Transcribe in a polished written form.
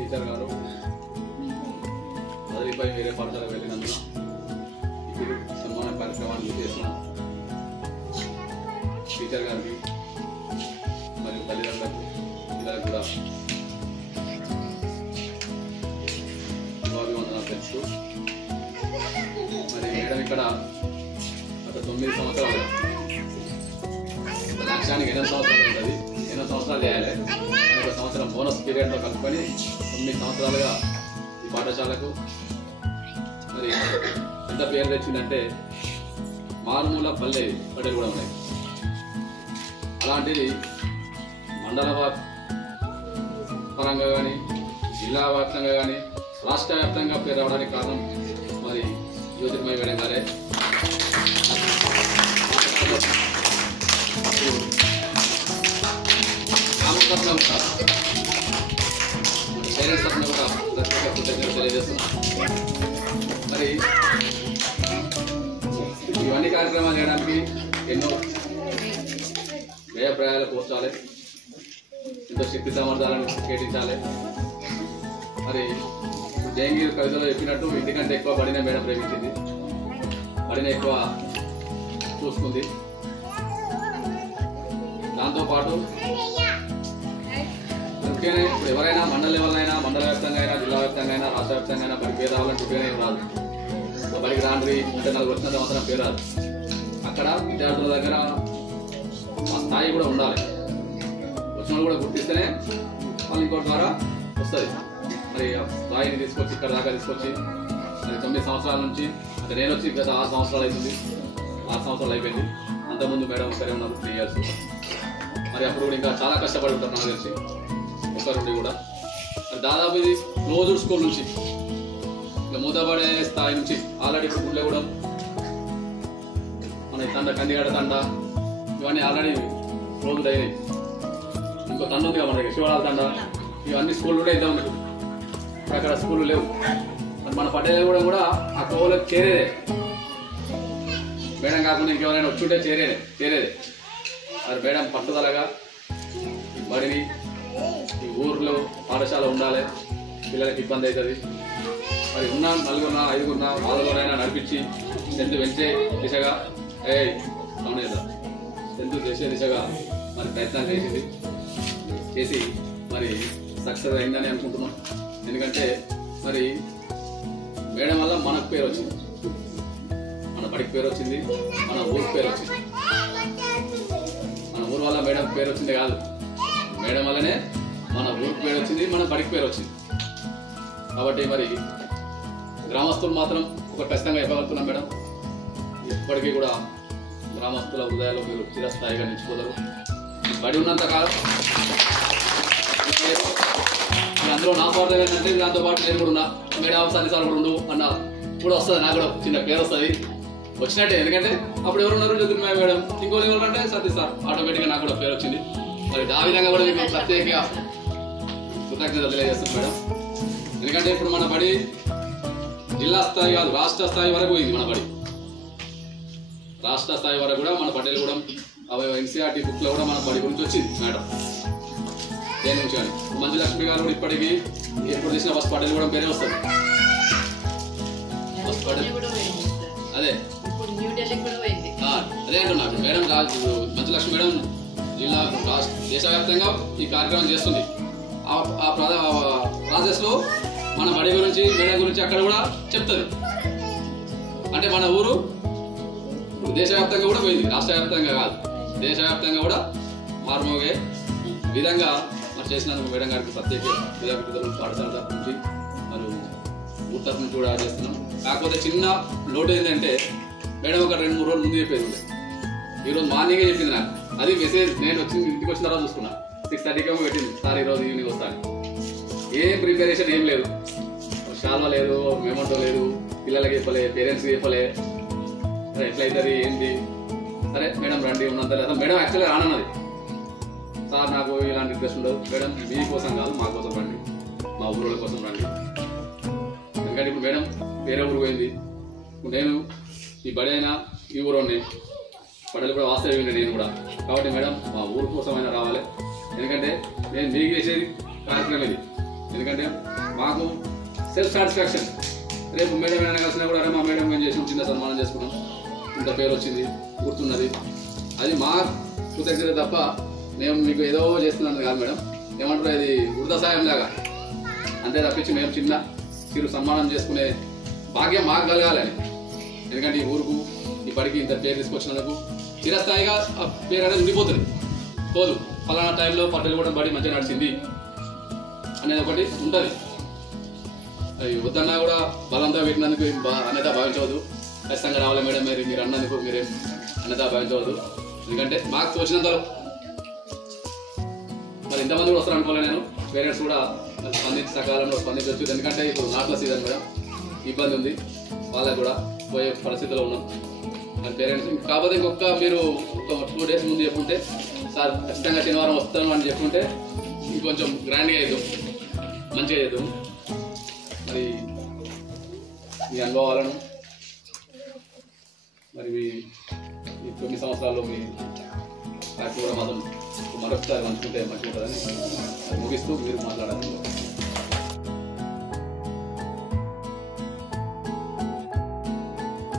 Teacher గారు బదిలీపై వేరే పాఠశాలకు వెళ్ళినందున ఇప్పుడు సన్మాన కార్యక్రమాన్ని చేసిన టీచర్ గారికి మరియు తల్లిదండ్రులకు పిల్లలకు కూడా అభివందనాలు తెలుస్తూ మరి మేడం ఇక్కడ గత 9 సంవత్సరాలు లక్ష్యానికి 8 సంవత్సరాలు ఉంటుంది, 8 సంవత్సరాలు చేయాలి. ఒక సంవత్సరం బోనస్ పీరియడ్లో కలుపుకొని 9 సంవత్సరాలుగా ఈ పాఠశాలకు మరి ఎంత పేరు తెచ్చిందంటే మారుమూల పల్లె పల్లెలు కూడా ఉన్నాయి. అలాంటిది మండల పరంగా కానీ జిల్లా వ్యాప్తంగా కానీ రాష్ట్ర వ్యాప్తంగా పేరు రావడానికి కారణం మరి జ్యోతిర్మయి మేడం గారే. పేరెంట్స్ తరఫున కూడా ప్రత్యేక కృతజ్ఞతలు తెలియజేస్తున్నాం. మరి ఇవన్నీ కార్యక్రమాలు చేయడానికి ఎన్నో వ్యయ ప్రయాలు కూర్చాలి, ఎంతో శక్తి సామర్థ్యాలను కేటాయించాలి. మరి జయంగీర్ కవితలో చెప్పినట్టు ఇంటికంటే ఎక్కువ బడినే మేడం ప్రేమించింది, బడిని ఎక్కువ చూసుకుంది. దాంతోపాటు ముఖ్యంగా ఇప్పుడు ఎవరైనా మండల లెవెల్ అయినా, మండల వ్యాప్తంగా అయినా, జిల్లా వ్యాప్తంగా అయినా, రాష్ట్ర వ్యాప్తంగా అయినా బడికి పేరు రావాలంటే ఉట్టిగానే ఏం రాదు. బడికి రాండ్రి అంటే 4 వచ్చిన సంవత్సరం పేరు రాదు. అక్కడ విద్యార్థుల దగ్గర ఆ స్థాయి కూడా ఉండాలి. వచ్చిన కూడా గుర్తిస్తేనే వాళ్ళు ఇంకోటి ద్వారా వస్తుంది. మరి ఆ స్థాయిని తీసుకొచ్చి ఇక్కడ దాకా తీసుకొచ్చి మరి 9 సంవత్సరాల నుంచి అంటే నేను వచ్చి గత 6 సంవత్సరాలు అవుతుంది, 6 సంవత్సరాలు అయిపోయింది. అంతకుముందు మేడం ఒకరే ఉన్నారు 3 years. మరి అప్పుడు కూడా ఇంకా చాలా కష్టపడి ఉంటారు నాకు తెలిసి ఒకరుండి కూడా. మరి దాదాపు ఇది రోజు స్కూల్ నుంచి ఇంకా మూతపడే స్థాయి నుంచి ఆల్రెడీ ఇప్పుడు గుళ్ళే కూడా మన తండ కందిగడ తండ ఇవన్నీ ఆల్రెడీ రోజులు అయినాయి. ఇంకో తండ ఉంది కదా మనకి శివరాల తండ, ఇవన్నీ స్కూల్ కూడా అయితే ఉంది. ఇప్పుడు అక్కడ స్కూళ్ళు లేవు. మరి మన పట్టేలు కూడా ఆ కోవలకు చేరేదే. మేడం కాకుండా ఇంకెవరైనా వచ్చుంటే చేరేదే. మరి మేడం పట్టుదలగా ఈ బడిని ఈ ఊర్లో పాఠశాల ఉండాలి, పిల్లలకి ఇబ్బంది అవుతుంది. మరి ఉన్న 4 5 వాళ్ళలోనైనా నడిపించి స్ట్రెంత్ పెంచే దిశగా స్ట్రెంత్ చేసే దిశగా మరి ప్రయత్నాలు చేసి మరి సక్సెస్ అయిందని అనుకుంటున్నాం. ఎందుకంటే మరి మేడం వల్ల మనకు పేరు వచ్చింది, మన బడికి పేరు వచ్చింది, మన ఊరికి పేరు వచ్చింది. మన ఊరు వల్ల మేడం పేరు వచ్చింది కాదు, మేడం వల్లనే మన ఊరికి పేరు వచ్చింది, మన బడికి పేరు వచ్చింది. కాబట్టి మరి గ్రామస్తులు మాత్రం ఒక ఖచ్చితంగా ఇవ్వగలుగుతున్నాం మేడం. ఇప్పటికీ కూడా గ్రామస్తుల హృదయాల్లో మీరు చిరస్థాయిగా నిలిచిపోతారు. బడి ఉన్నంత కాలం అందులో నా స్వార్థం ఏంటంటే దాంతోపాటు నేను కూడా ఉన్నా, మేడం సన్నిసార్లు కూడా ఉండు అన్న కూడా వస్తుంది, నాకు కూడా చిన్న పేరు వస్తుంది వచ్చినట్టే. ఎందుకంటే అప్పుడు ఎవరున్నారు జ్యోతిర్మయ మేడం, ఇంకోటి ఎవరంటే సతీష్ సార్, ఆటోమేటిక్గా నాకు కూడా పేరు వచ్చింది. మరి ఆ విధంగా కూడా మీకు ప్రత్యేక కృతజ్ఞతలు తెలియజేస్తుంది మేడం. ఎందుకంటే ఇప్పుడు మన బడి జిల్లా స్థాయి కాదు రాష్ట్ర స్థాయి వరకు పోయింది. మన బడి రాష్ట్ర స్థాయి వరకు కూడా మన పట్టేలు కూడా ఎన్సీఆర్టీ బుక్ లో కూడా మన బడి గురించి వచ్చింది మేడం. దేని నుంచి కానీ మంజులక్ష్మి గారు కూడా ఇప్పటికీ ఎప్పుడు చేసిన ఫస్ట్ పట్టేలు కూడా పేరే వస్తుంది. ఫస్ట్ పట్టేలు అదే అంటున్నా మేడం. మంజులక్ష్మి మేడం జిల్లా దేశవ్యాప్తంగా ఈ కార్యక్రమం చేస్తుంది. ఆ ప్రాసెస్ లో మన బడి గురించి మేడం గురించి అక్కడ కూడా చెప్తుంది. అంటే మన ఊరు దేశవ్యాప్తంగా కూడా పోయింది, రాష్ట్ర వ్యాప్తంగా కాదు, దేశవ్యాప్తంగా కూడా మారుమోగే విధంగా మరి చేసినందుకు మేడం గారికి ప్రత్యేక కృతజ్ఞతలు పాఠశాల తరఫు నుంచి మరియు ఊరు తరఫు నుంచి కూడా చేస్తున్నాం. కాకపోతే చిన్న లోటు ఏంటంటే మేడం ఒక 2-3 రోజులు ముందు చెప్పేది, ఈరోజు మార్నింగే చెప్పింది నాకు. అది మెసేజ్ నేను ఇంటికి వచ్చిన తర్వాత చూసుకున్నా. 6:30 పెట్టింది, సార్ ఈరోజు ఈవినింగ్ వస్తాను. ఏం ప్రిపరేషన్ ఏం లేదు, షాల్వా లేదు, మెమోటో లేదు, పిల్లలకి చెప్పలే, పేరెంట్స్కి చెప్పలే, ఎట్లయితుంది ఏంటి. సరే మేడం రండి ఉన్నంత లేదా. మేడం యాక్చువల్గా రానన్నది, సార్ నాకు ఇలాంటి ఇంట్రెస్ట్ ఉండదు మేడం, మీకోసం కాదు మా కోసం రండి, మా ఊళ్ళ కోసం రండి. ఎందుకంటే ఇప్పుడు మేడం వేరే ఊరు పోయింది, ఇప్పుడు నేను ఈ బడి అయినా ఈ ఊరోని బడులు కూడా వాస్తవ్యం నేను కూడా. కాబట్టి మేడం మా ఊరు కోసమైనా రావాలి. ఎందుకంటే నేను మీకు చేసేది కార్యక్రమం ఇది, ఎందుకంటే మాకు సెల్ఫ్ సాటిస్ఫాక్షన్. రేపు మేడం ఏమైనా కలిసినా కూడా మా మేడం మేము చేసి చిన్న సన్మానం చేసుకున్నాం, ఇంత పేరు వచ్చింది, గుర్తున్నది, అది మా కృతజ్ఞత తప్ప మేము మీకు ఏదో చేస్తున్నాను కాదు మేడం. ఏమంటారు, ఇది వృధా సాయం లాగా అంతే తప్పించి మేము చిన్న చిరు సన్మానం చేసుకునే భాగ్యం మాకు కలగాలని. ఎందుకంటే ఈ ఊరుకు ఈ పడికి ఇంత పేరు తీసుకొచ్చినందుకు చిరస్థాయిగా ఆ పేరు అనేది ఉండిపోతుంది, పోదు. ఫలానా టైంలో పట్టలు కూడా బడి మంచిగా నడిచింది అనేది ఒకటి ఉంటుంది. అది వద్దన్నా కూడా బలంతో పెట్టినందుకు అన్నదా భావించవద్దు. ఖచ్చితంగా రావాలి మేడం, మీరు అన్నందుకు మీరేం అన్నదా భావించవద్దు. ఎందుకంటే మాకు తోచినంతలో మరి ఇంతమంది కూడా వస్తారు అనుకోలే నేను. పేరెంట్స్ కూడా స్పందించి సకాలంలో స్పందించవచ్చు. ఎందుకంటే ఇప్పుడు నాట్ల సీజన్ మేడం, ఇబ్బంది ఉంది, వాళ్ళకి కూడా పోయే పరిస్థితిలో ఉన్నాం. మరి పేరెంట్స్ కాకపోతే ఇంకొక మీరు ఒక 2 days ముందు చెప్పుంటే, సార్ ఖచ్చితంగా శనివారం వస్తాను అని చెప్పుంటే ఇంకొంచెం గ్రాండ్గా చేద్దాం, మంచిగా చేద్దాం. మరి మీ అనుభవాలను మరి మీ 9 సంవత్సరాల్లో మీ కూడా మాత్రం మరొకసారి మంచుకుంటే మంచిగా ఉంటుందని ముగిస్తూ మీరు మాట్లాడాలి.